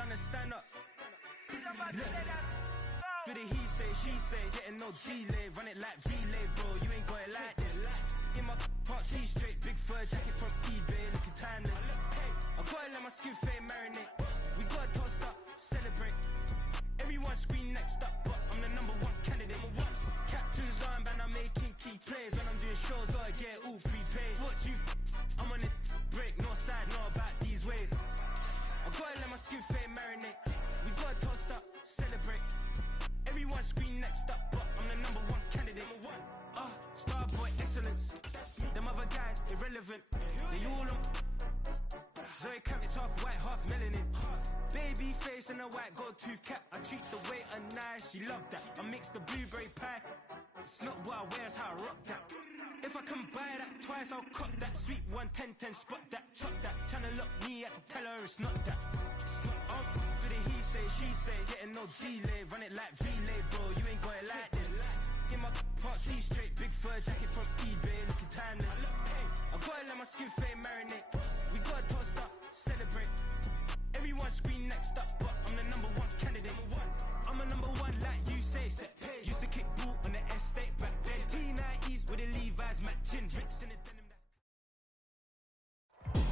London, stand up. Look. Do the he say, she say, getting no delay. Run it like relay, bro, you ain't got it like this. In my can't see straight, big fur jacket from eBay, looking timeless. I gotta let my skin fade marinate. We gotta toast up, celebrate. Everyone scream next up, but I'm the #1 candidate. Captain's armband, I'm making key plays. When I'm doing shows, gotta get all prepaid. What you, I'm on it, break, no side, know about these ways. I gotta let my skin fade marinate. We gotta toast up, celebrate. Everyone scream next up, but I'm the #1 candidate. Starboy excellence. Them other guys irrelevant. They all on. Zoe Kravitz half white, half melanin. Baby face and a white gold tooth cap. I treat the waiter nice, she love that. I mix the blueberry pie. It's not what I wear, it's how I rock that. If I can buy that twice, I'll cut that. Sweet 110, spot that, chop that. Tryna lock me at the tell her it's not that. Do the he say, she say, getting no delay. Run it like relay, bro, you ain't got it like this. In my can't see straight, big fur jacket from eBay, looking timeless. I gotta let my skin fade marinate. We gotta toast up, celebrate. Everyone scream next up, but I'm the #1 candidate. I'm a #1 like you say. Used to kick ball on the estate back then. T90s with the Levi's matching. Rips in the denim.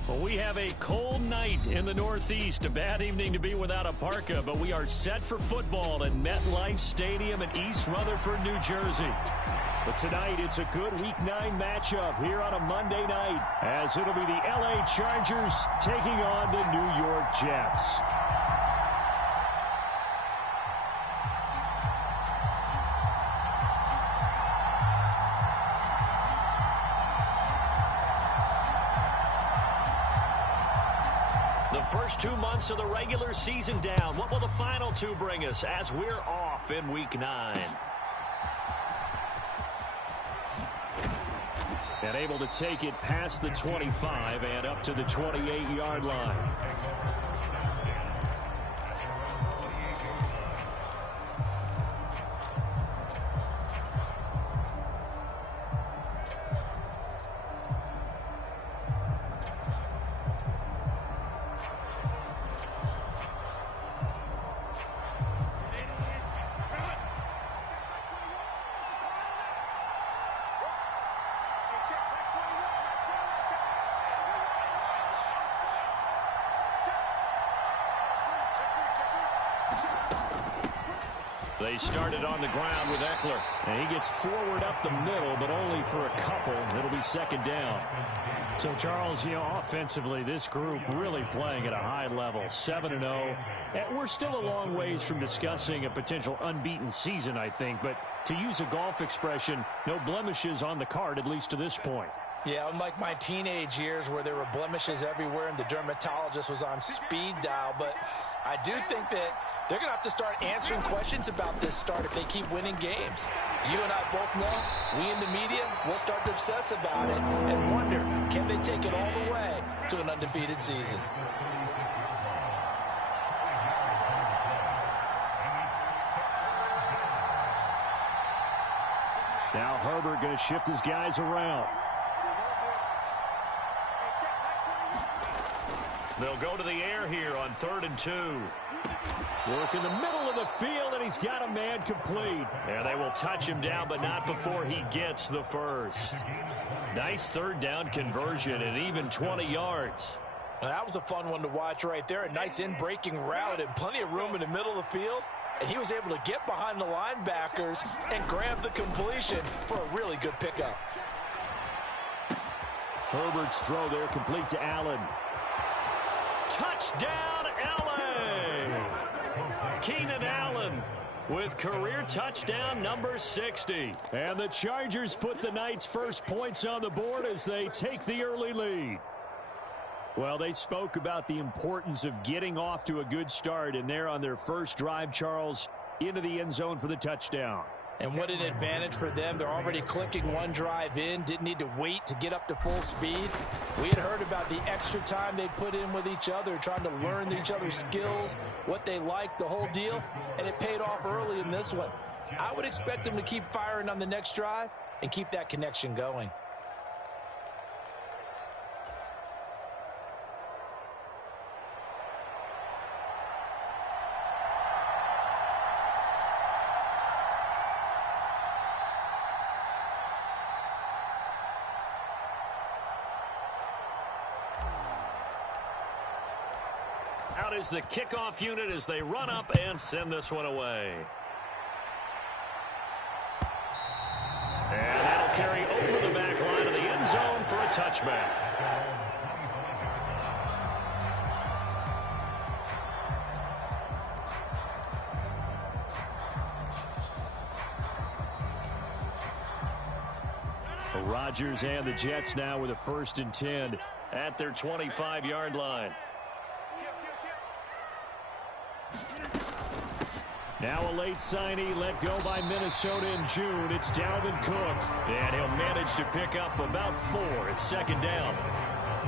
Well, we have a cold night in the Northeast. A bad evening to be without a parka, but we are set for football at MetLife Stadium in East Rutherford, New Jersey. But tonight, it's a good Week 9 matchup here on a Monday night, as it'll be the LA Chargers taking on the New York Jets. The first 2 months of the regular season down. What will the final 2 bring us as we're off in Week 9? And able to take it past the 25 and up to the 28-yard line. They started on the ground with Eckler. And he gets forward up the middle, but only for a couple. It'll be second down. So, Charles, offensively, this group really playing at a high level, 7-0. And we're still a long ways from discussing a potential unbeaten season, I think. But to use a golf expression, no blemishes on the card, at least to this point. Yeah, unlike my teenage years where there were blemishes everywhere and the dermatologist was on speed dial. But I do think that they're going to have to start answering questions about this start if they keep winning games. You and I both know, we in the media will start to obsess about it and wonder, can they take it all the way to an undefeated season? Now Herbert going to shift his guys around. They'll go to the air here on 3rd and 2. Work in the middle of the field, and he's got a man complete. And they will touch him down, but not before he gets the first. Nice 3rd down conversion and even 20 yards. Well, that was a fun one to watch right there. A nice in-breaking route and plenty of room in the middle of the field. And he was able to get behind the linebackers and grab the completion for a really good pickup. Herbert's throw there complete to Allen. Touchdown, LA! Keenan Allen with career touchdown number 60. And the Chargers put the night's first points on the board as they take the early lead. Well, they spoke about the importance of getting off to a good start, and they're on their first drive, Charles, into the end zone for the touchdown. And what an advantage for them. They're already clicking one drive in, didn't need to wait to get up to full speed. We had heard about the extra time they put in with each other, trying to learn each other's skills, what they liked, the whole deal, and it paid off early in this one. I would expect them to keep firing on the next drive and keep that connection going. out is the kickoff unit as they run up and send this one away. And that'll carry over the back line of the end zone for a touchback. Rodgers and the Jets now with a 1st and 10 at their 25-yard line. Now a late signee let go by Minnesota in June. It's Dalvin Cook. And he'll manage to pick up about 4 at 2nd down.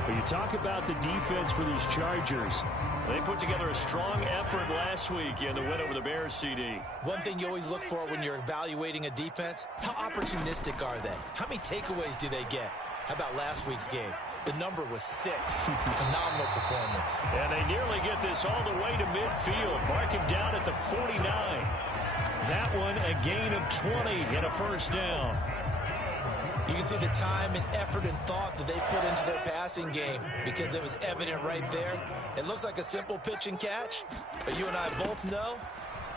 But you talk about the defense for these Chargers. They put together a strong effort last week in the win over the Bears, CD. One thing you always look for when you're evaluating a defense, how opportunistic are they? How many takeaways do they get? How about last week's game? The number was 6. Phenomenal performance. And they nearly get this all the way to midfield. Mark him down at the 49. That one a gain of 20 and a 1st down. You can see the time and effort and thought that they put into their passing game because it was evident right there. It looks like a simple pitch and catch, but you and I both know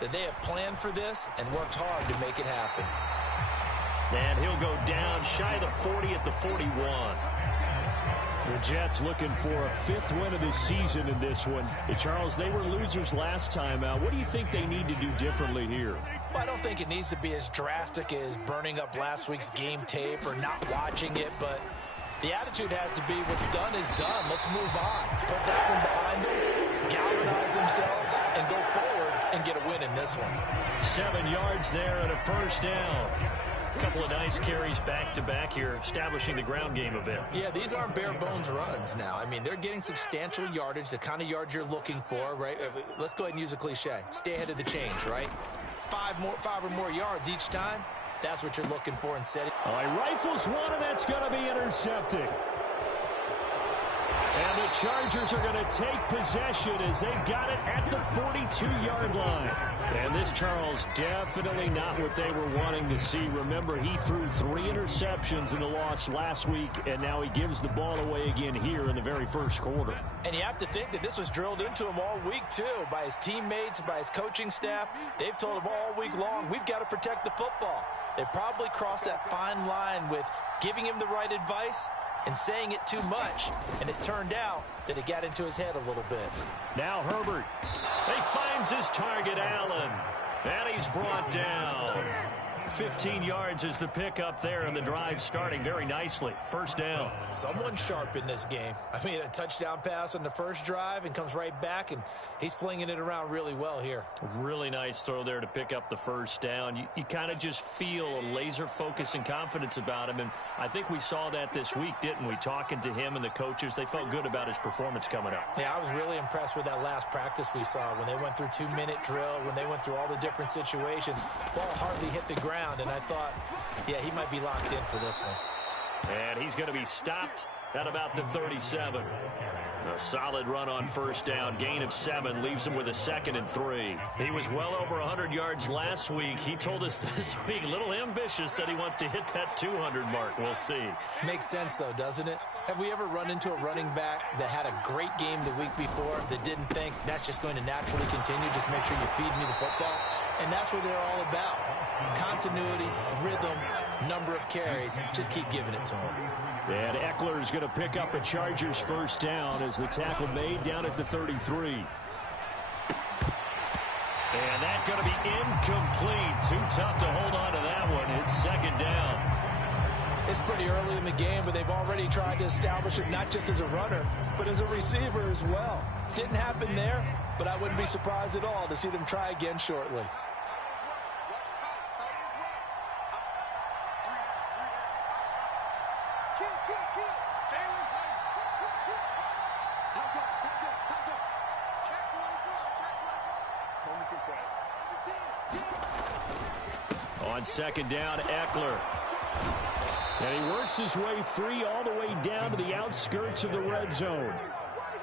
that they have planned for this and worked hard to make it happen. And he'll go down shy of the 40 at the 41. The Jets looking for a 5th win of the season in this one. Charles, they were losers last time out. What do you think they need to do differently here? Well, I don't think it needs to be as drastic as burning up last week's game tape or not watching it, but the attitude has to be what's done is done. Let's move on. Put that one behind them, galvanize themselves, and go forward and get a win in this one. 7 yards there and a 1st down. A couple of nice carries back-to-back here, establishing the ground game a bit. Yeah, these aren't bare-bones runs now. I mean, they're getting substantial yardage, the kind of yards you're looking for, right? Let's go ahead and use a cliche. Stay ahead of the change, right? 5 or more yards each time. That's what you're looking for in setting. All right, rifles one, and that's going to be intercepted. And the Chargers are going to take possession as they've got it at the 42-yard line. And this, Charles, definitely not what they were wanting to see. Remember, he threw 3 interceptions in the loss last week, and now he gives the ball away again here in the very first quarter. And you have to think that this was drilled into him all week, too, by his teammates, by his coaching staff. They've told him all week long, we've got to protect the football. They probably crossed that fine line with giving him the right advice and saying it too much, and it turned out that it got into his head a little bit. Now Herbert. He finds his target, Allen. And he's brought down. 15 yards is the pickup there, and the drive starting very nicely. 1st down. Someone sharp in this game. I mean, a touchdown pass on the first drive and comes right back, and he's flinging it around really well here. Really nice throw there to pick up the 1st down. You kind of just feel a laser focus and confidence about him, and I think we saw that this week, didn't we? Talking to him and the coaches, they felt good about his performance coming up. Yeah, I was really impressed with that last practice we saw when they went through 2-minute drill, when they went through all the different situations. Ball hardly hit the ground. And I thought, yeah, he might be locked in for this one. And he's going to be stopped at about the 37. A solid run on 1st down. Gain of 7 leaves him with a 2nd and 3. He was well over 100 yards last week. He told us this week, a little ambitious, said he wants to hit that 200 mark. We'll see. Makes sense, though, doesn't it? Have we ever run into a running back that had a great game the week before that didn't think that's just going to naturally continue? Just make sure you feed me the football. And that's what they're all about. Continuity, rhythm, number of carries. Just keep giving it to him. And Eckler is going to pick up a Chargers 1st down as the tackle made down at the 33. And that's going to be incomplete. Too tough to hold on to that one. It's 2nd down. It's pretty early in the game, but they've already tried to establish him not just as a runner, but as a receiver as well. Didn't happen there, but I wouldn't be surprised at all to see them try again shortly. On 2nd down, Eckler. And he works his way free all the way down to the outskirts of the red zone.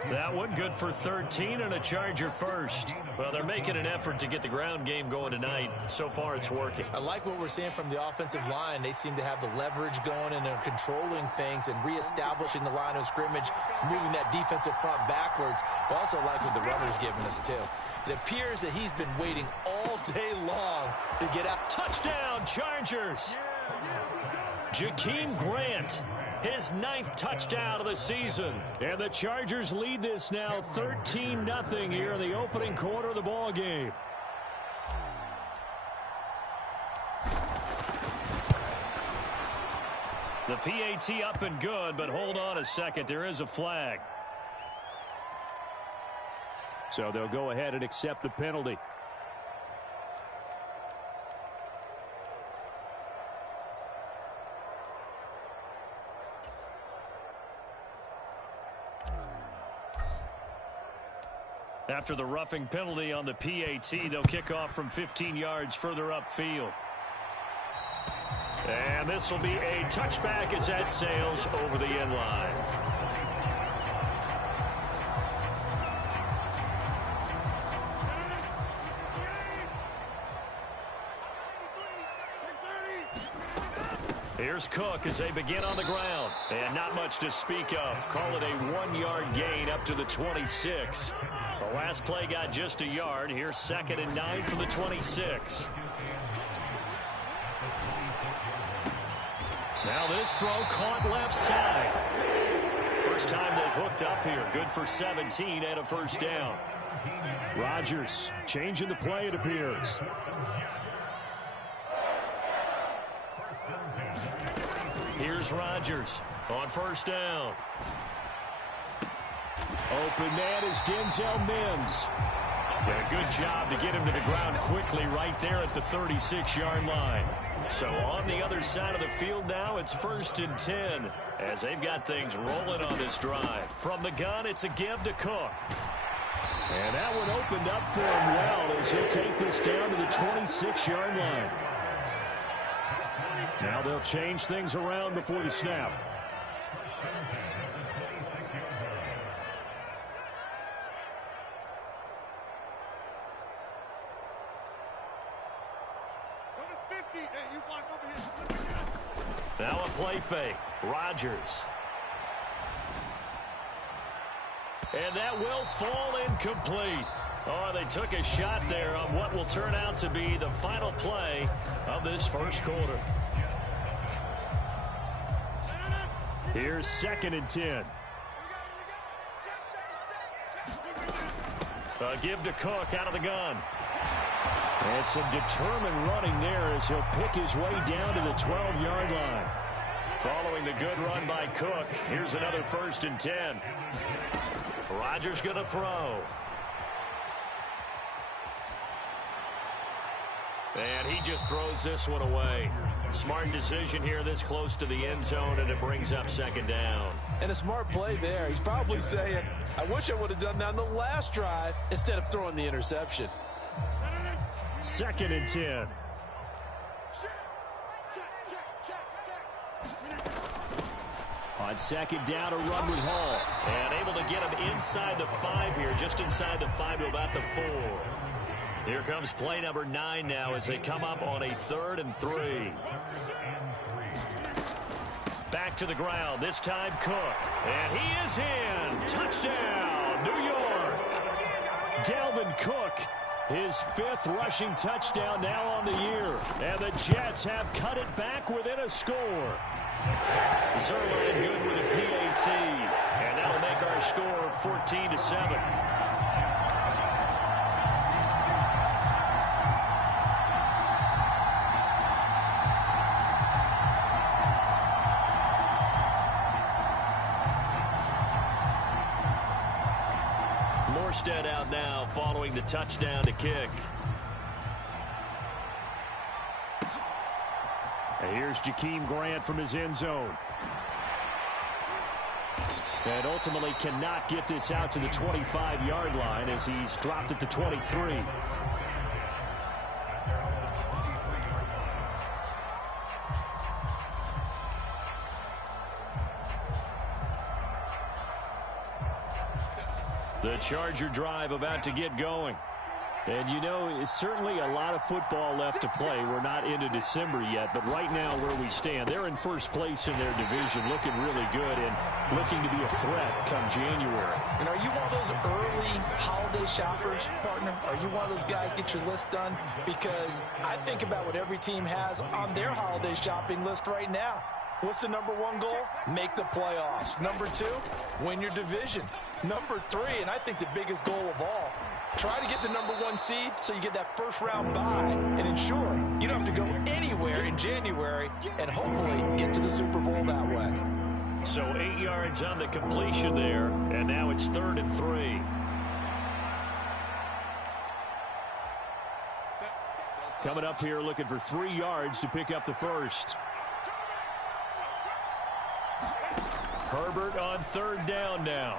That one good for 13 and a Charger first. Well, they're making an effort to get the ground game going tonight. So far, it's working. I like what we're seeing from the offensive line. They seem to have the leverage going, and they're controlling things and reestablishing the line of scrimmage, moving that defensive front backwards. But also like what the runner's giving us, too. It appears that he's been waiting all day long to get out. Touchdown, Chargers! Jakeem Grant, his 9th touchdown of the season. And the Chargers lead this now 13-0 here in the opening quarter of the ball game. The PAT up and good, but hold on a second. There is a flag. So they'll go ahead and accept the penalty. After the roughing penalty on the PAT, they'll kick off from 15 yards further upfield. And this will be a touchback as that sails over the end line. Here's Cook as they begin on the ground. And not much to speak of. Call it a 1-yard gain up to the 26. The last play got just a yard. Here's 2nd and 9 from the 26. Now this throw caught left side. First time they've hooked up here. Good for 17 and a first down. Rodgers changing the play, it appears. Here's Rodgers on first down. Open man is Denzel Mims. Did a good job to get him to the ground quickly right there at the 36-yard line. So on the other side of the field now, it's 1st and 10 as they've got things rolling on this drive. From the gun, it's a give to Cook. And that one opened up for him well as he'll take this down to the 26-yard line. Now they'll change things around before the snap. Now a play fake. Rodgers. And that will fall incomplete. Oh, they took a shot there on what will turn out to be the final play of this first quarter. Here's 2nd and 10. A give to Cook out of the gun. And some determined running there as he'll pick his way down to the 12-yard line. Following the good run by Cook, here's another 1st and 10. Rodgers going to throw. And he just throws this one away. Smart decision here this close to the end zone, and it brings up 2nd down. And a smart play there. He's probably saying, I wish I would have done that on the last drive instead of throwing the interception. 2nd and 10. On 2nd down, a run with Hall. And able to get him inside the 5 here, just inside the 5 to about the 4. Here comes play number 9 now as they come up on a 3rd and 3. Back to the ground, this time Cook. And he is in. Touchdown, New York. Dalvin Cook, his 5th rushing touchdown now on the year. And the Jets have cut it back within a score. Zerline good with a PAT. And that'll make our score 14-7. Morstead out now following the touchdown to kick. And here's Jakeem Grant from his end zone. And ultimately cannot get this out to the 25-yard line as he's dropped at the 23. The Charger drive about to get going. And, you know, it's certainly a lot of football left to play. We're not into December yet, but right now where we stand, they're in first place in their division, looking really good and looking to be a threat come January. And are you one of those early holiday shoppers, partner? Are you one of those guys get your list done? Because I think about what every team has on their holiday shopping list right now. What's the number one goal? Make the playoffs. Number two, win your division. Number three, and I think the biggest goal of all, try to get the number one seed so you get that first round bye and ensure you don't have to go anywhere in January and hopefully get to the Super Bowl that way. So 8 yards on the completion there, and now it's 3rd and 3. Coming up here looking for 3 yards to pick up the first. Herbert on 3rd down now.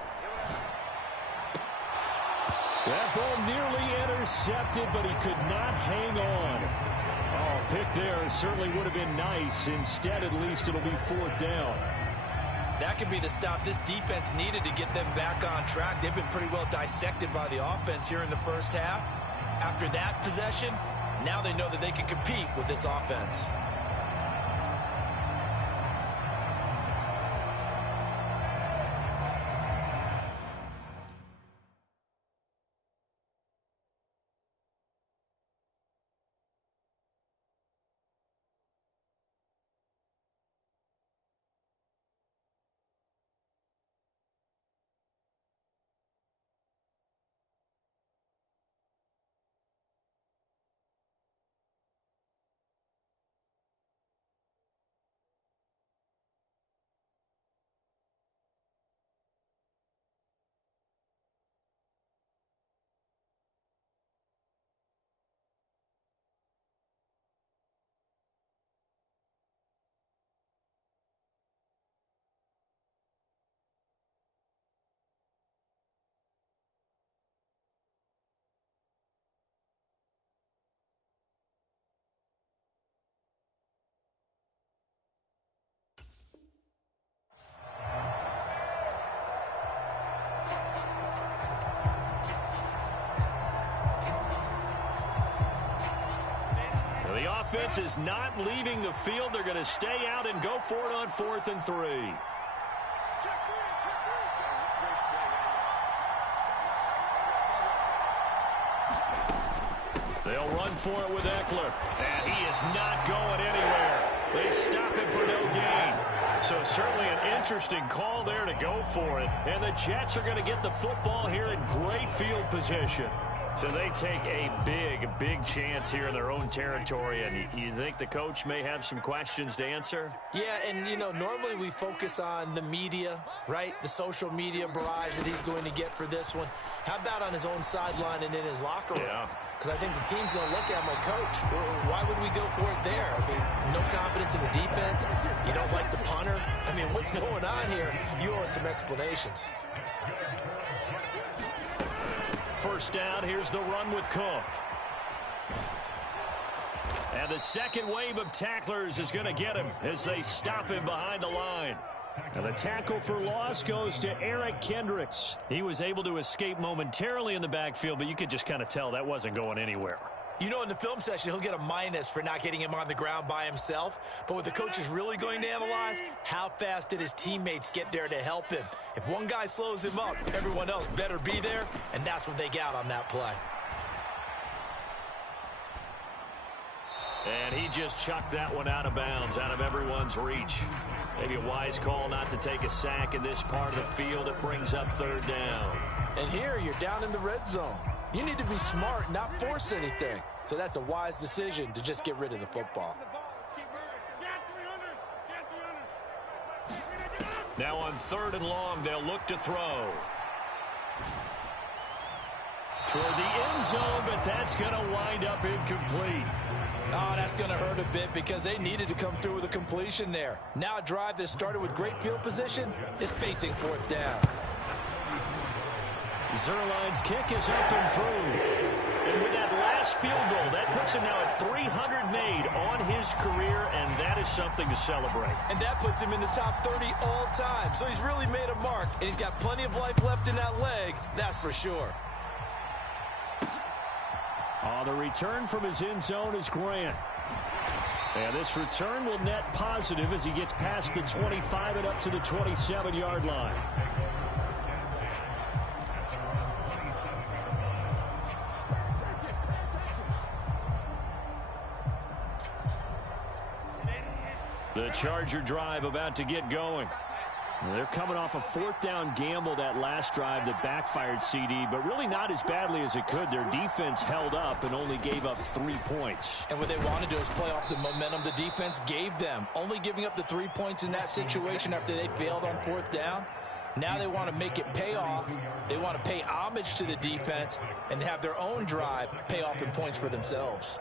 That ball nearly intercepted, but he could not hang on. Oh, pick there certainly would have been nice. Instead, at least it'll be 4th down. That could be the stop this defense needed to get them back on track. They've been pretty well dissected by the offense here in the first half. After that possession, now they know that they can compete with this offense. The offense is not leaving the field. They're going to stay out and go for it on 4th and 3. They'll run for it with Eckler. And he is not going anywhere. They stop him for no gain. So certainly an interesting call there to go for it. And the Jets are going to get the football here in great field position. So they take a big chance here in their own territory. And you think the coach may have some questions to answer? Yeah, and, you know, normally we focus on the media, right? The social media barrage that he's going to get for this one. How about on his own sideline and in his locker room? Yeah. Because I think the team's going to look at him like, Coach, why would we go for it there? I mean, no confidence in the defense. You don't like the punter. I mean, what's going on here? You owe us some explanations. First down, here's the run with Cook. And the second wave of tacklers is going to get him as they stop him behind the line. And the tackle for loss goes to Eric Kendricks. He was able to escape momentarily in the backfield, but you could just kind of tell that wasn't going anywhere. You know, in the film session, he'll get a minus for not getting him on the ground by himself. But what the coach is really going to analyze, how fast did his teammates get there to help him? If one guy slows him up, everyone else better be there, and that's what they got on that play. And he just chucked that one out of bounds, out of everyone's reach. Maybe a wise call not to take a sack in this part of the field. It brings up 3rd down. And here you're down in the red zone. You need to be smart, not force anything. So that's a wise decision to just get rid of the football. Now on 3rd and long, they'll look to throw. Toward the end zone, but that's going to wind up incomplete. Oh, that's going to hurt a bit because they needed to come through with a completion there. Now a drive that started with great field position is facing 4th down. Zerline's kick is up and through. And with that last field goal, that puts him now at 300 made on his career, and that is something to celebrate. And that puts him in the top 30 all time. So he's really made a mark, and he's got plenty of life left in that leg, that's for sure. The return from his end zone is Grant. And this return will net positive as he gets past the 25 and up to the 27-yard line. The Charger drive about to get going. They're coming off a fourth down gamble that last drive that backfired, CD, but really not as badly as it could. Their defense held up and only gave up 3 points. And what they want to do is play off the momentum the defense gave them. Only giving up the 3 points in that situation after they failed on fourth down. Now they want to make it pay off. They want to pay homage to the defense and have their own drive pay off in points for themselves.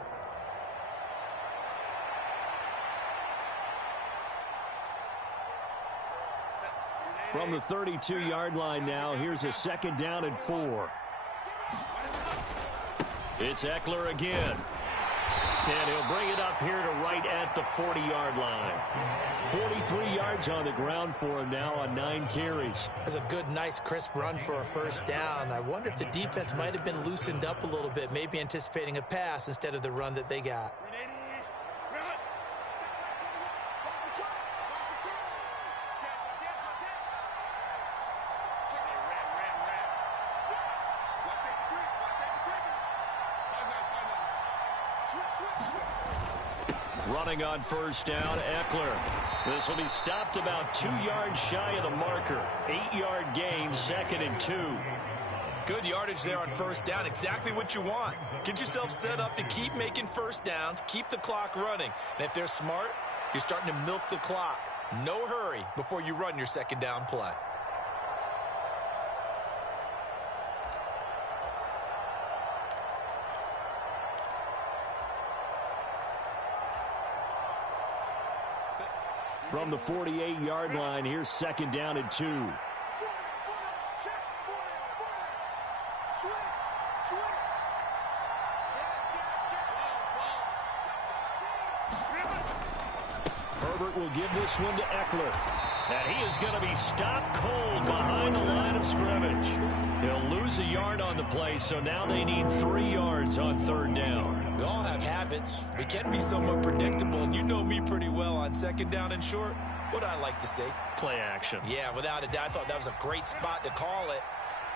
From the 32-yard line now, here's a 2nd down and 4. It's Eckler again. And he'll bring it up here to right at the 40-yard line. 43 yards on the ground for him now on 9 carries. That's a good, nice, crisp run for a first down. I wonder if the defense might have been loosened up a little bit, maybe anticipating a pass instead of the run that they got. Running on first down, Eckler. This will be stopped about 2 yards shy of the marker. 8-yard gain, 2nd and 2. Good yardage there on first down. Exactly what you want. Get yourself set up to keep making first downs, keep the clock running. And if they're smart, you're starting to milk the clock. No hurry before you run your 2nd down play. From the 48-yard line, here's 2nd down and 2. Herbert will give this one to Eckler. And he is going to be stopped cold behind the line of scrimmage. He'll lose a yard on the play, so now they need 3 yards on 3rd down. We all have habits. We can be somewhat predictable, and you know me pretty well on 2nd down and short. What I like to say? Play action. Yeah, without a doubt. I thought that was a great spot to call it.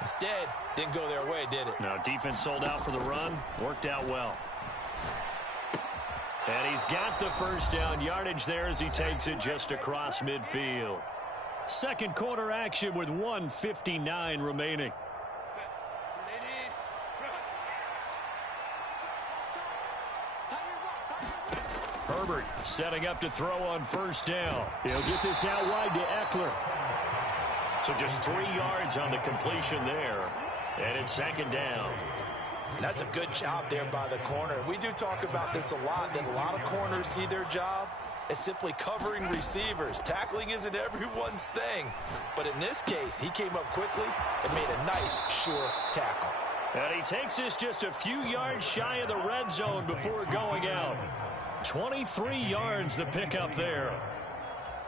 Instead, didn't go their way, did it? No, defense sold out for the run. Worked out well. And he's got the first down yardage there as he takes it just across midfield. Second quarter action with 1:59 remaining. Herbert setting up to throw on first down. He'll get this out wide to Eckler. So just 3 yards on the completion there. And it's 2nd down. That's a good job there by the corner. We do talk about this a lot, that a lot of corners see their job as simply covering receivers. Tackling isn't everyone's thing. But in this case, he came up quickly and made a nice, sure tackle. And he takes this just a few yards shy of the red zone before going out. 23 yards the pickup there.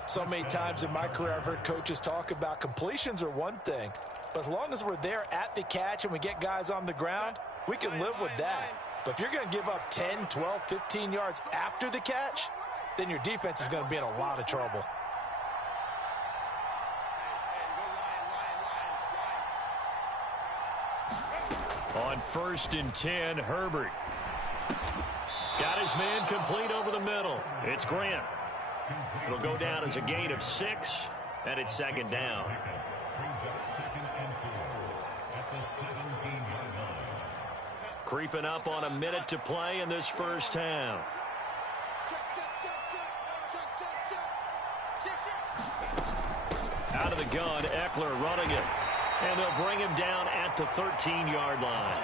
So many times in my career I've heard coaches talk about completions are one thing. But as long as we're there at the catch and we get guys on the ground, we can live with that. But if you're going to give up 10, 12, 15 yards after the catch, then your defense is going to be in a lot of trouble. On 1st and 10, Herbert. Got his man complete over the middle. It's Grant. It'll go down as a gain of 6, and it's 2nd down. Creeping up on a minute to play in this first half. Out of the gun, Eckler running it. And they'll bring him down at the 13-yard line.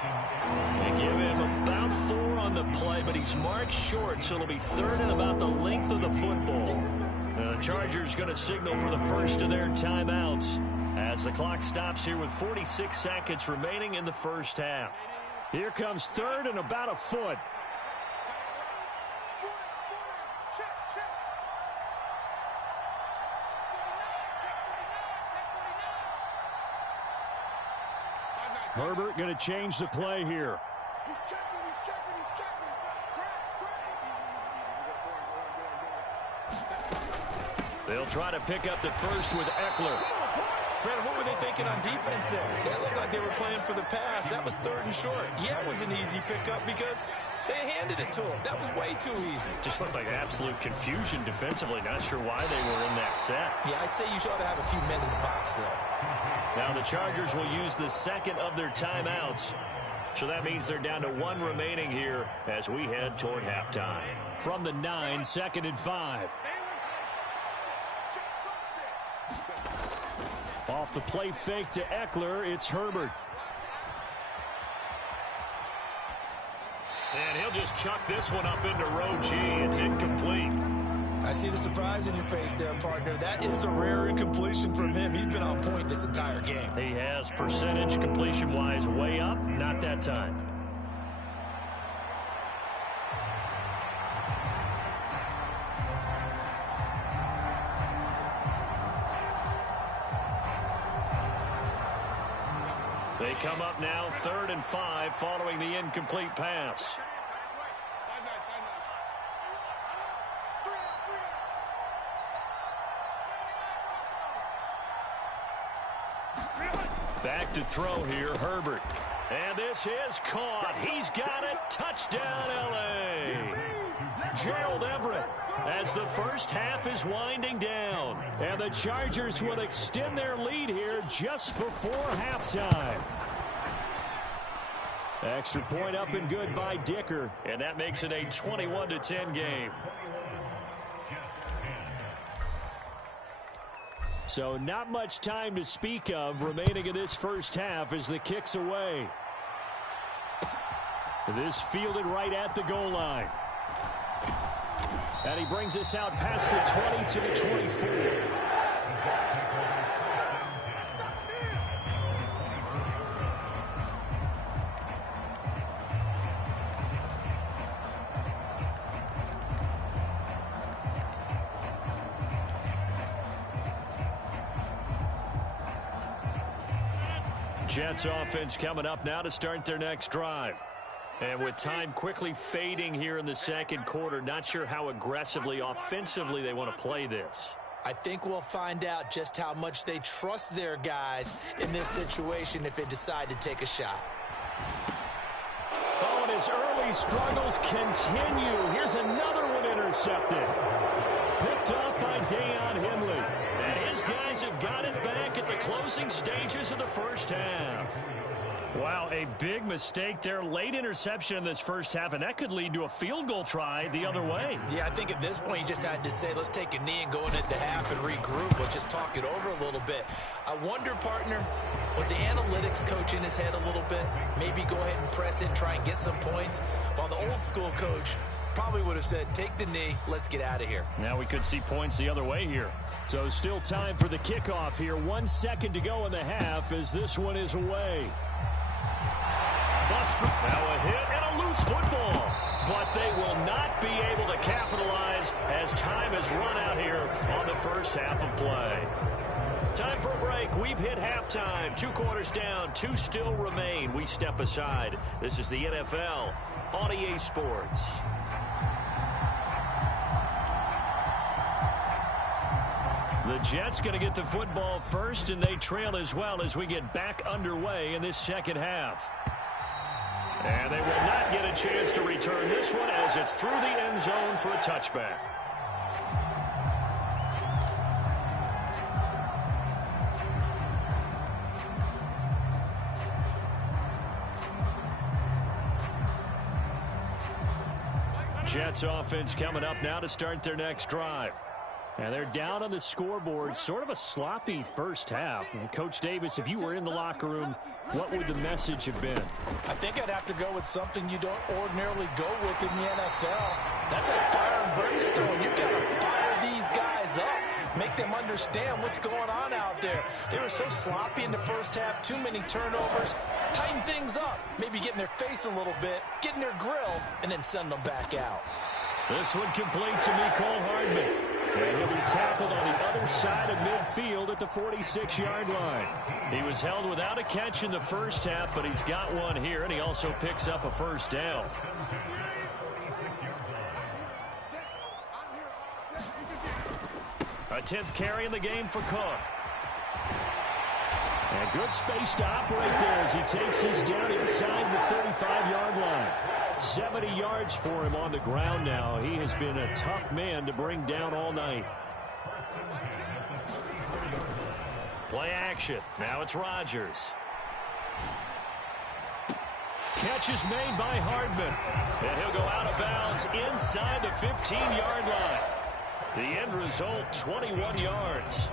They give him about 4 on the play, but he's marked short, so it'll be 3rd and about the length of the football. The Chargers going to signal for the first of their timeouts as the clock stops here with 46 seconds remaining in the first half. Here comes third and about a foot. Herbert going to change the play here. He's checking. They'll try to pick up the first with Eckler. Brandon, what were they thinking on defense there? That looked like they were playing for the pass. That was 3rd and short. Yeah, it was an easy pickup because they handed it to him. That was way too easy. Just looked like absolute confusion defensively. Not sure why they were in that set. Yeah, I'd say you ought to have a few men in the box there. Now the Chargers will use the second of their timeouts. So that means they're down to 1 remaining here as we head toward halftime. From the 9, 2nd and 5. Off the play fake to Eckler, it's Herbert. And he'll just chuck this one up into row G. It's incomplete. I see the surprise in your face there, partner. That is a rare incompletion from him. He's been on point this entire game. He has percentage completion-wise way up. Not that time. They come up now 3rd and 5 following the incomplete pass. Back to throw here, Herbert. And this is caught. He's got it. Touchdown, L.A. Gerald Everett as the first half is winding down. And the Chargers will extend their lead here just before halftime. Extra point up and good by Dicker. And that makes it a 21-10 game. So not much time to speak of remaining in this first half as the kick's away. This fielded right at the goal line. And he brings us out past the 20 to the 24. Jets offense coming up now to start their next drive. And with time quickly fading here in the second quarter, not sure how aggressively, offensively they want to play this. I think we'll find out just how much they trust their guys in this situation if they decide to take a shot. Oh, and his early struggles continue. Here's another one intercepted. Picked up by Deion Henley. And his guys have got it back at the closing stages of the first half. Wow, a big mistake there. Late interception in this first half, and that could lead to a field goal try the other way. Yeah, I think at this point you just had to say, let's take a knee and go in at the half and regroup. Let's just talk it over a little bit. I wonder, partner, was the analytics coach in his head a little bit? Maybe go ahead and press it and try and get some points, while the old school coach probably would have said, take the knee, let's get out of here. Now we could see points the other way here. So still time for the kickoff here. 1 second to go in the half as this one is away. Now a hit and a loose football. But they will not be able to capitalize as time has run out here on the first half of play. Time for a break. We've hit halftime. 2 quarters down. 2 still remain. We step aside. This is the NFL on EA Sports. The Jets going to get the football first, and they trail as well as we get back underway in this second half. And they will not get a chance to return this one as it's through the end zone for a touchback. Jets offense coming up now to start their next drive. And they're down on the scoreboard, sort of a sloppy first half. And Coach Davis, if you were in the locker room, what would the message have been? I think I'd have to go with something you don't ordinarily go with in the NFL. That's like fire and brimstone. You've got to fire these guys up. make them understand what's going on out there. They were so sloppy in the first half, too many turnovers. Tighten things up, maybe get in their face a little bit, get in their grill, and then send them back out. This one complete to Mecole Hardman. And he'll be tackled on the other side of midfield at the 46-yard line. He was held without a catch in the first half, but he's got one here, and he also picks up a first down. A 10th carry in the game for Cook. And good space to operate there as he takes this down inside the 35-yard line. 70 yards for him on the ground now. He has been a tough man to bring down all night. Play action. Now it's Rodgers. Catch is made by Hardman. And he'll go out of bounds inside the 15-yard line. The end result, 21 yards.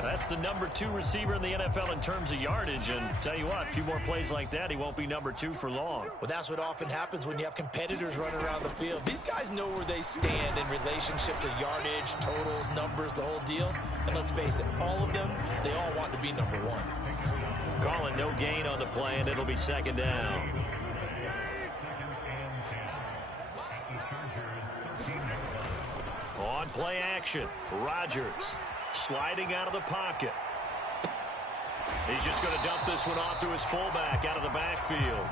That's the number 2 receiver in the NFL in terms of yardage. And tell you what, a few more plays like that, he won't be number 2 for long. Well, that's what often happens when you have competitors running around the field. These guys know where they stand in relationship to yardage, totals, numbers, the whole deal. And let's face it, all of them, they all want to be number 1. Calling no gain on the play, and it'll be second down. On play action, Rodgers sliding out of the pocket. He's just going to dump this one off to his fullback out of the backfield.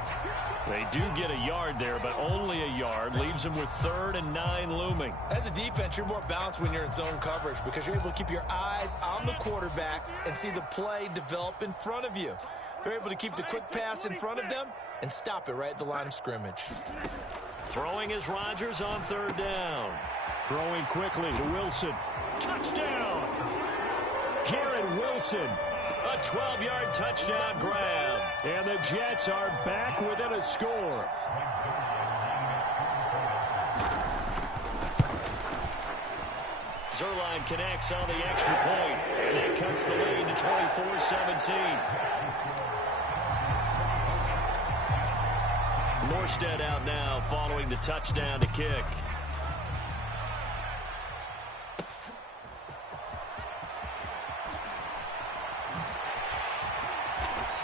They do get a yard there, but only a yard. Leaves him with 3rd and 9 looming. As a defense, you're more balanced when you're in zone coverage because you're able to keep your eyes on the quarterback and see the play develop in front of you. They're able to keep the quick pass in front of them and stop it right at the line of scrimmage. Throwing is Rodgers on 3rd down. Throwing quickly to Wilson. Touchdown! Garrett Wilson. A 12-yard touchdown grab. And the Jets are back within a score. Zerline connects on the extra point. And that cuts the lead to 24-17. Morstead out now following the touchdown to kick.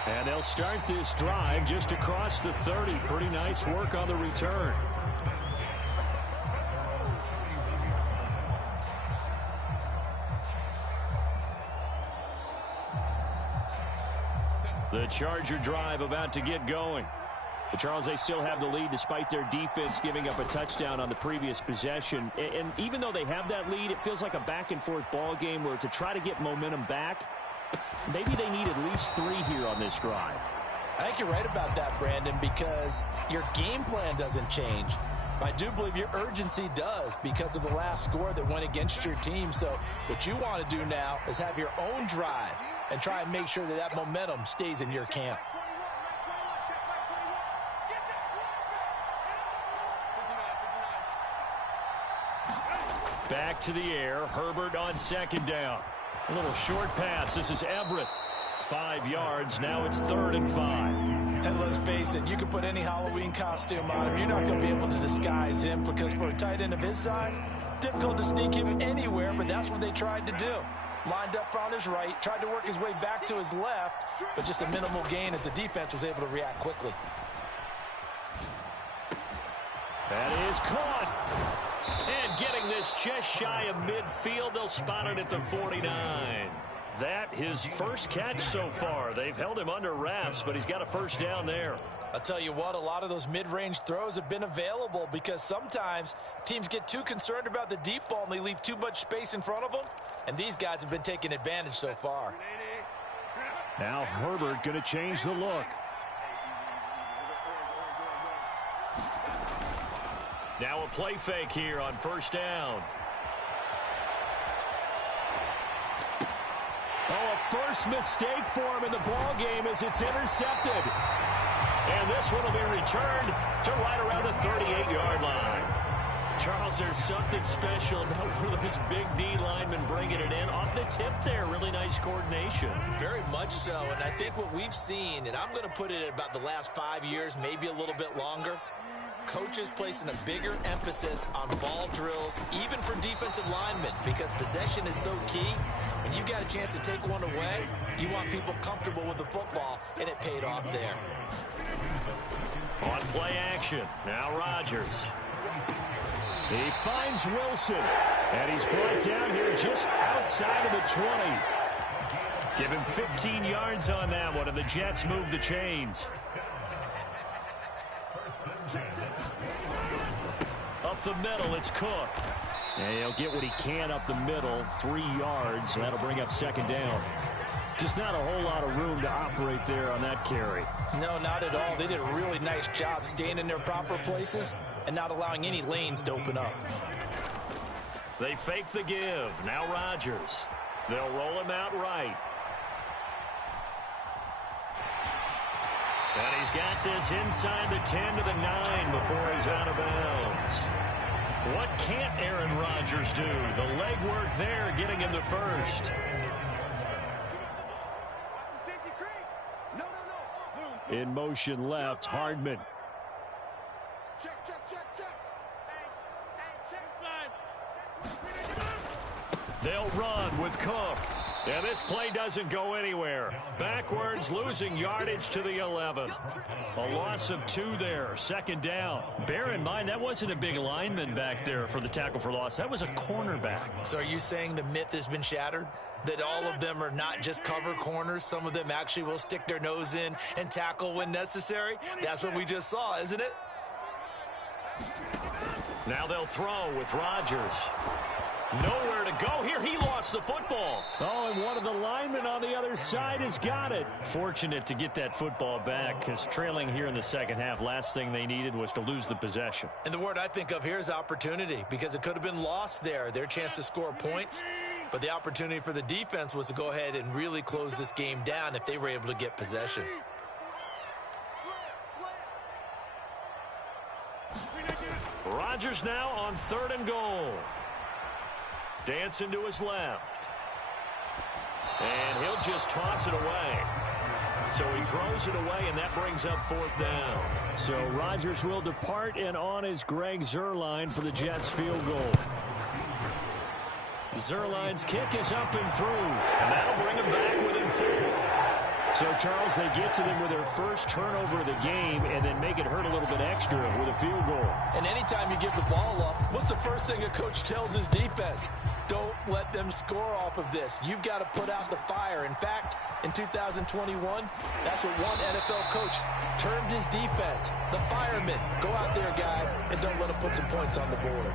And they'll start this drive just across the 30. Pretty nice work on the return. The Charger drive about to get going. But Charles, they still have the lead despite their defense giving up a touchdown on the previous possession. And even though they have that lead, it feels like a back-and-forth ball game where to try to get momentum back, maybe they need at least 3 here on this drive. I think you're right about that, Brandon, because your game plan doesn't change. I do believe your urgency does because of the last score that went against your team. So what you want to do now is have your own drive and try and make sure that that momentum stays in your camp. Back to the air. Herbert on 2nd down. A little short pass. This is Everett. 5 yards. Now it's 3rd and 5. And let's face it, you can put any Halloween costume on him. You're not going to be able to disguise him because for a tight end of his size, difficult to sneak him anywhere, but that's what they tried to do. Lined up on his right, tried to work his way back to his left, but just a minimal gain as the defense was able to react quickly. That is caught. And getting this just shy of midfield, they'll spot it at the 49. That his first catch so far. They've held him under wraps, but he's got a first down there. I'll tell you what, a lot of those mid-range throws have been available because sometimes teams get too concerned about the deep ball and they leave too much space in front of them, and these guys have been taking advantage so far. Now Herbert going to change the look. Now a play fake here on 1st down. Oh, a first mistake for him in the ball game as it's intercepted. And this one will be returned to right around the 38-yard line. Charles, there's something special about one of those big D linemen bringing it in. Off the tip there, really nice coordination. Very much so, and I think what we've seen, and I'm going to put it at about the last 5 years, maybe a little bit longer, coaches placing a bigger emphasis on ball drills, even for defensive linemen, because possession is so key. When you got a chance to take one away, you want people comfortable with the football, and it paid off there. On play action, now Rodgers. He finds Wilson, and he's brought down here just outside of the 20. Give him 15 yards on that one, and the Jets move the chains. Up the middle, it's Cook. And he'll get what he can up the middle, 3 yards, and that'll bring up second down. Just not a whole lot of room to operate there on that carry. No, not at all. They did a really nice job staying in their proper places and not allowing any lanes to open up. They fake the give. Now Rodgers. They'll roll him out right. And he's got this inside the 10 to the 9 before he's out of bounds. What can't Aaron Rodgers do? The legwork there getting him the first. In motion left, Hardman. Check. They'll run with Cook. And this play doesn't go anywhere. Backwards, losing yardage to the 11. A loss of 2 there, second down. Bear in mind, that wasn't a big lineman back there for the tackle for loss. That was a cornerback. So are you saying the myth has been shattered? That all of them are not just cover corners? Some of them actually will stick their nose in and tackle when necessary? That's what we just saw, isn't it? Now they'll throw with Rodgers. Nowhere to go here. He lost the football. Oh, and one of the linemen on the other side has got it. Fortunate to get that football back, because trailing here in the second half, last thing they needed was to lose the possession. And the word I think of here is opportunity, because it could have been lost there, their chance to score points. But the opportunity for the defense was to go ahead and really close this game down if they were able to get possession. Rodgers now on 3rd and goal. Dancing to his left. And he'll just toss it away. So he throws it away, and that brings up 4th down. So Rodgers will depart, and on is Greg Zuerlein for the Jets field goal. Zuerlein's kick is up and through, and that'll bring him back within 4. So, Charles, they get to them with their first turnover of the game and then make it hurt a little bit extra with a field goal. And anytime you give the ball up, what's the first thing a coach tells his defense? Don't let them score off of this. You've got to put out the fire. In fact, in 2021, that's what one NFL coach termed his defense, the firemen. Go out there, guys, and don't let them put some points on the board.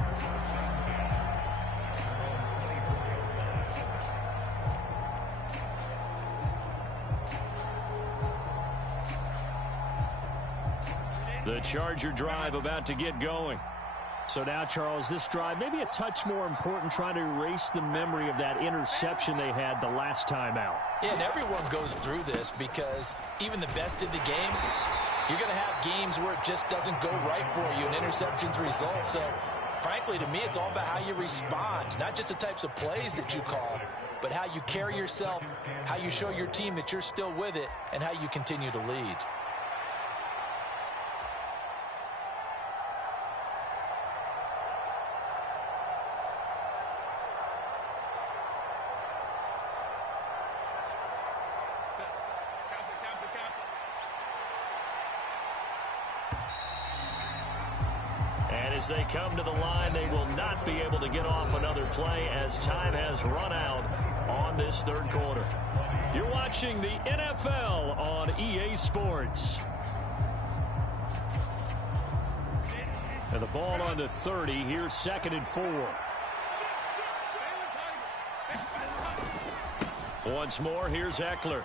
The Charger drive about to get going. So now, Charles, this drive maybe a touch more important, trying to erase the memory of that interception they had the last time out. Yeah, and everyone goes through this, because even the best in the game, you're going to have games where it just doesn't go right for you and interceptions result. So, frankly, to me, it's all about how you respond, not just the types of plays that you call, but how you carry yourself, how you show your team that you're still with it, and how you continue to lead. As they come to the line, they will not be able to get off another play as time has run out on this 3rd quarter. You're watching the NFL on EA Sports. And the ball on the 30. Here's 2nd and 4. Once more, here's Eckler.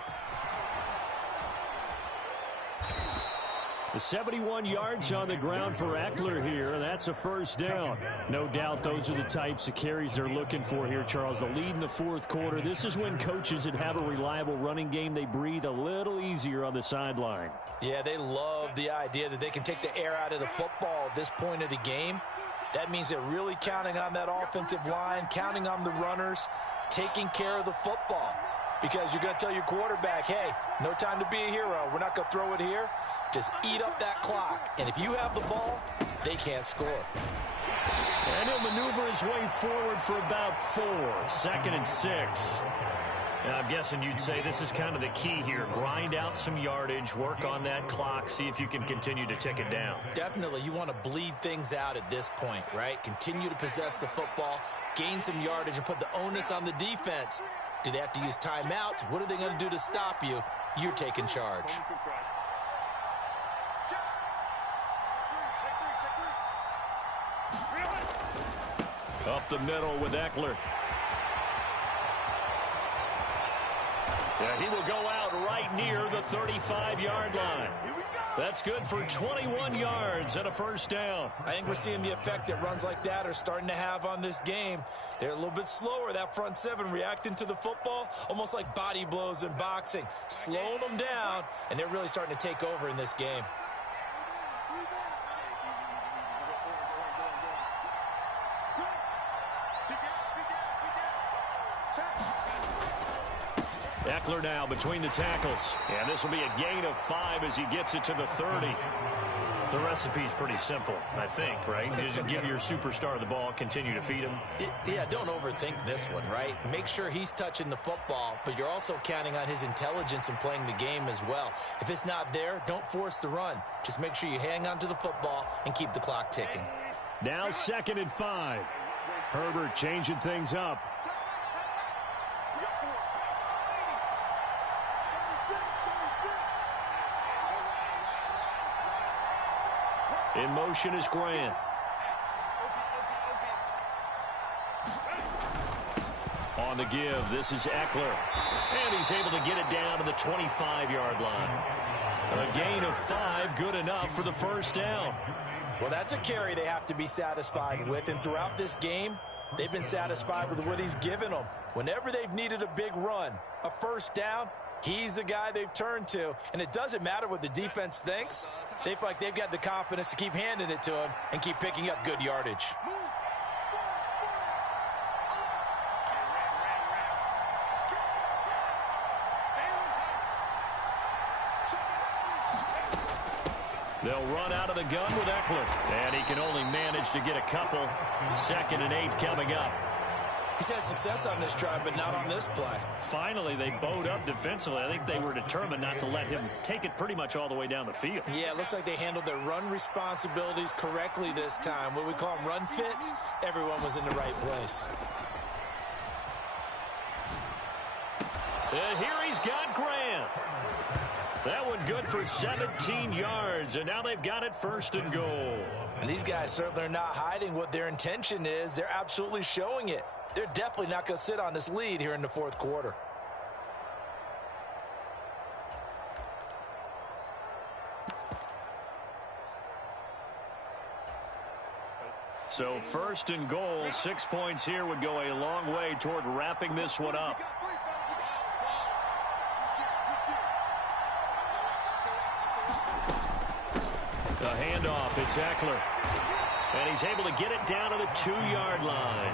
The 71 yards on the ground for Eckler here. That's a first down. No doubt those are the types of carries they're looking for here, Charles. The lead in the 4th quarter. This is when coaches that have a reliable running game, they breathe a little easier on the sideline. Yeah, they love the idea that they can take the air out of the football at this point of the game. That means they're really counting on that offensive line, counting on the runners, taking care of the football. Because you're going to tell your quarterback, hey, no time to be a hero. We're not going to throw it here. Just eat up that clock. And if you have the ball, they can't score. And he'll maneuver his way forward for about 4. 2nd and 6. Now, I'm guessing you'd say this is kind of the key here. Grind out some yardage, work on that clock, see if you can continue to tick it down. Definitely, you want to bleed things out at this point, right? Continue to possess the football, gain some yardage, and put the onus on the defense. Do they have to use timeouts? What are they going to do to stop you? You're taking charge. Up the middle with Eckler. Yeah, he will go out right near the 35-yard line. That's good for 21 yards and a first down. I think we're seeing the effect that runs like that are starting to have on this game. They're a little bit slower, that front seven, reacting to the football, almost like body blows in boxing, slowing them down, and they're really starting to take over in this game. Eckler now between the tackles. And this will be a gain of 5 as he gets it to the 30. The recipe's pretty simple, I think, right? Just give your superstar the ball, continue to feed him. Yeah, don't overthink this one, right? Make sure he's touching the football, but you're also counting on his intelligence in playing the game as well. If it's not there, don't force the run. Just make sure you hang on to the football and keep the clock ticking. Now 2nd and 5. Herbert changing things up. In motion is Grant. On the give, this is Eckler. And he's able to get it down to the 25-yard line. A gain of 5, good enough for the first down. Well, that's a carry they have to be satisfied with. And throughout this game, they've been satisfied with what he's given them. Whenever they've needed a big run, a first down, he's the guy they've turned to. And it doesn't matter what the defense thinks. They feel like they've got the confidence to keep handing it to him and keep picking up good yardage. They'll run out of the gun with Eckler. And he can only manage to get a couple. 2nd and 8 coming up. He's had success on this drive, but not on this play. Finally, they bowed up defensively. I think they were determined not to let him take it pretty much all the way down the field. Yeah, it looks like they handled their run responsibilities correctly this time. What we call them run fits, everyone was in the right place. And here he's got Grant. That one good for 17 yards, and now they've got it 1st and goal. And these guys certainly are not hiding what their intention is. They're absolutely showing it. They're definitely not going to sit on this lead here in the 4th quarter. So 1st and goal, 6 points here would go a long way toward wrapping this one up. The handoff, it's Eckler. And he's able to get it down to the 2-yard line.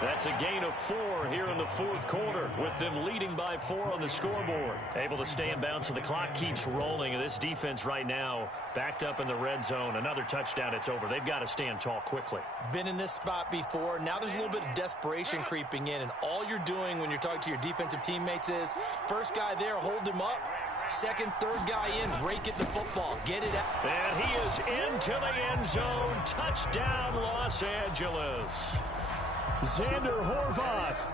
That's a gain of 4 here in the 4th quarter, with them leading by 4 on the scoreboard. Able to stay in bounds, so the clock keeps rolling. And this defense right now backed up in the red zone. Another touchdown, it's over. They've got to stand tall quickly. Been in this spot before. Now there's a little bit of desperation creeping in. And all you're doing when you're talking to your defensive teammates is, first guy there, hold him up. Second, third guy in, rake it the football. Get it out. And he is into the end zone. Touchdown, Los Angeles. Xander Horvath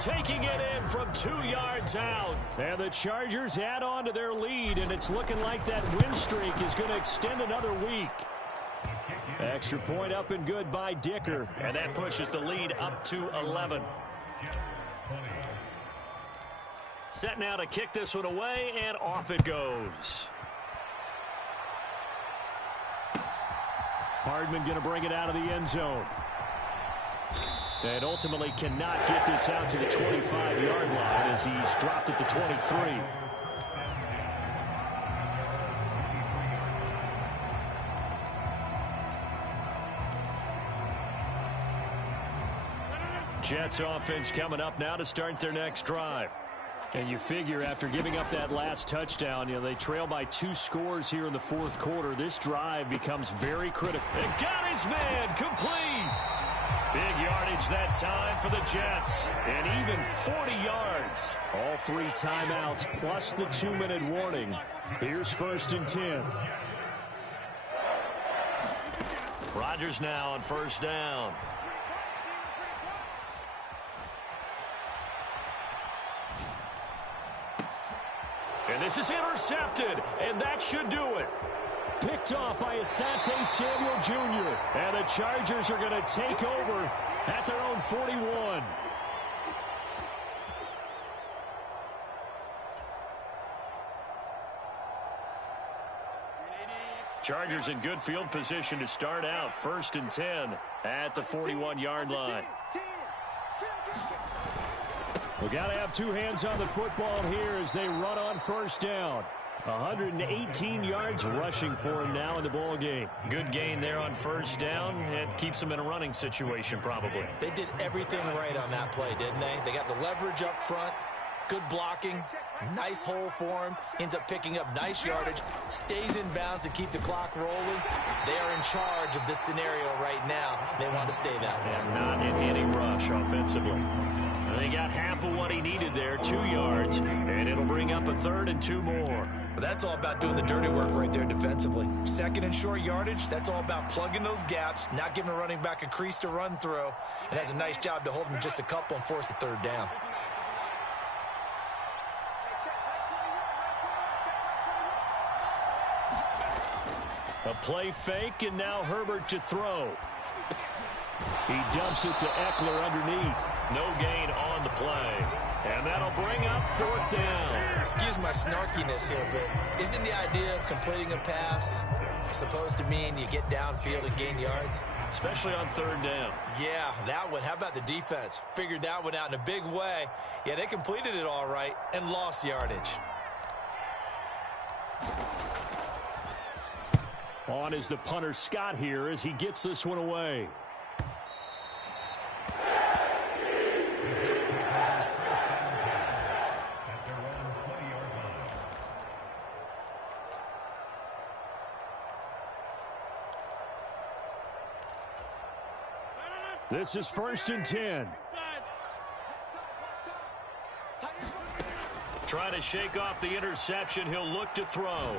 taking it in from 2 yards out. And the Chargers add on to their lead, and it's looking like that win streak is going to extend another week. Extra point up and good by Dicker. And that pushes the lead up to 11. Set now to kick this one away, and off it goes. Hardman going to bring it out of the end zone. And ultimately cannot get this out to the 25-yard line as he's dropped it to 23. Jets offense coming up now to start their next drive. And you figure after giving up that last touchdown, they trail by 2 scores here in the fourth quarter. This drive becomes very critical. And got his man complete. Big yardage that time for the Jets. And even 40 yards. All 3 timeouts plus the 2-minute warning. Here's 1st and 10. Rodgers now on 1st down. And this is intercepted, and that should do it. Picked off by Asante Samuel Jr. And the Chargers are going to take over at their own 41. Chargers in good field position to start out. 1st and 10 at the 41-yard line. We got to have 2 hands on the football here as they run on 1st down. 118 yards rushing for him now in the ball game. Good gain there on 1st down. It keeps them in a running situation probably. They did everything right on that play, didn't they? They got the leverage up front. Good blocking. Nice hole for him. Ends up picking up nice yardage. Stays in bounds to keep the clock rolling. They are in charge of this scenario right now. They want to stay that way. And not in any rush offensively. They got half of what he needed there, 2 yards, and it'll bring up a 3rd and 2 more. But that's all about doing the dirty work right there defensively. 2nd and short yardage, that's all about plugging those gaps, not giving a running back a crease to run through, and has a nice job to hold him just a couple and force a 3rd down. A play fake, and now Herbert to throw. He dumps it to Eckler underneath. No gain on the play. And that'll bring up 4th down. Excuse my snarkiness here, but isn't the idea of completing a pass supposed to mean you get downfield and gain yards? Especially on 3rd down. Yeah, that one. How about the defense? Figured that one out in a big way. Yeah, they completed it all right and lost yardage. On is the punter Scott here as he gets this one away. This is 1st and 10. Trying to shake off the interception. He'll look to throw.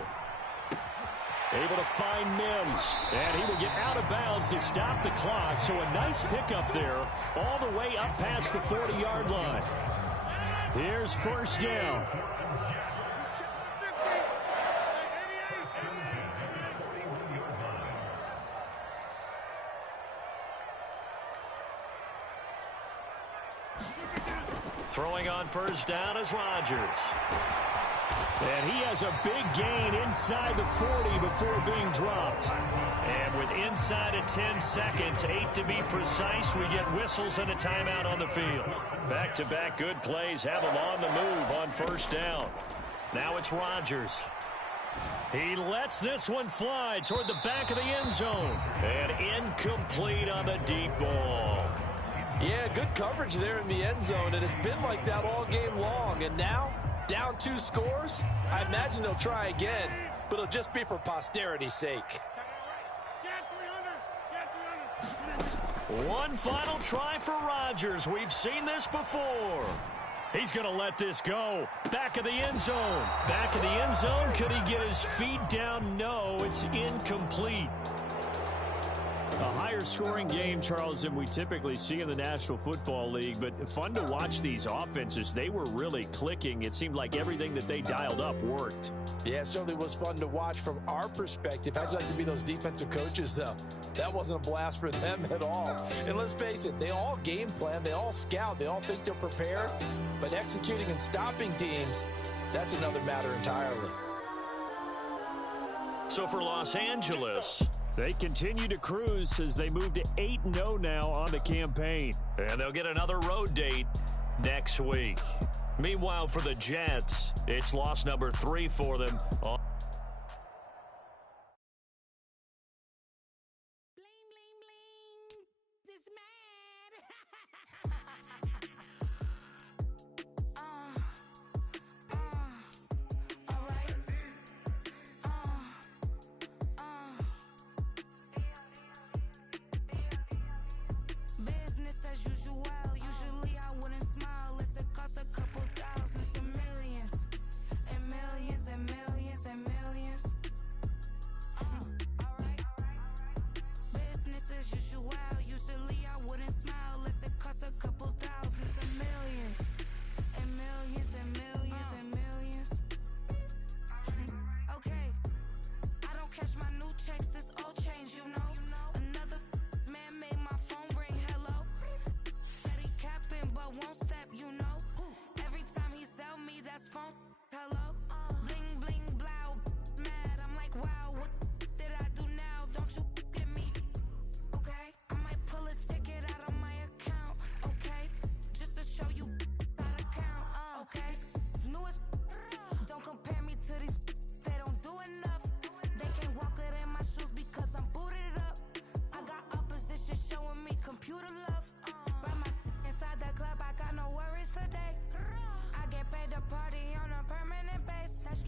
Able to find Mims. And he will get out of bounds to stop the clock. So a nice pickup there all the way up past the 40-yard line. Here's 1st down. Throwing on 1st down is Rodgers. And he has a big gain inside the 40 before being dropped. And with inside of 10 seconds, 8 to be precise, we get whistles and a timeout on the field. Back-to-back good plays have him on the move on 1st down. Now it's Rodgers. He lets this one fly toward the back of the end zone. And incomplete on the deep ball. Yeah, good coverage there in the end zone, and it's been like that all game long. And now, down 2 scores, I imagine they'll try again, but it'll just be for posterity's sake. One final try for Rodgers. We've seen this before. He's going to let this go. Back of the end zone. Back of the end zone. Could he get his feet down? No, it's incomplete. A higher scoring game, Charles, than we typically see in the National Football League, but fun to watch these offenses. They were really clicking. It seemed like everything that they dialed up worked. Yeah, it certainly was fun to watch from our perspective. How'd you like to be those defensive coaches, though? That wasn't a blast for them at all. And let's face it, they all game plan, they all scout, they all think they're prepared, but executing and stopping teams, that's another matter entirely. So for Los Angeles, they continue to cruise as they move to 8-0 now on the campaign. And they'll get another road date next week. Meanwhile, for the Jets, it's loss number 3 for them.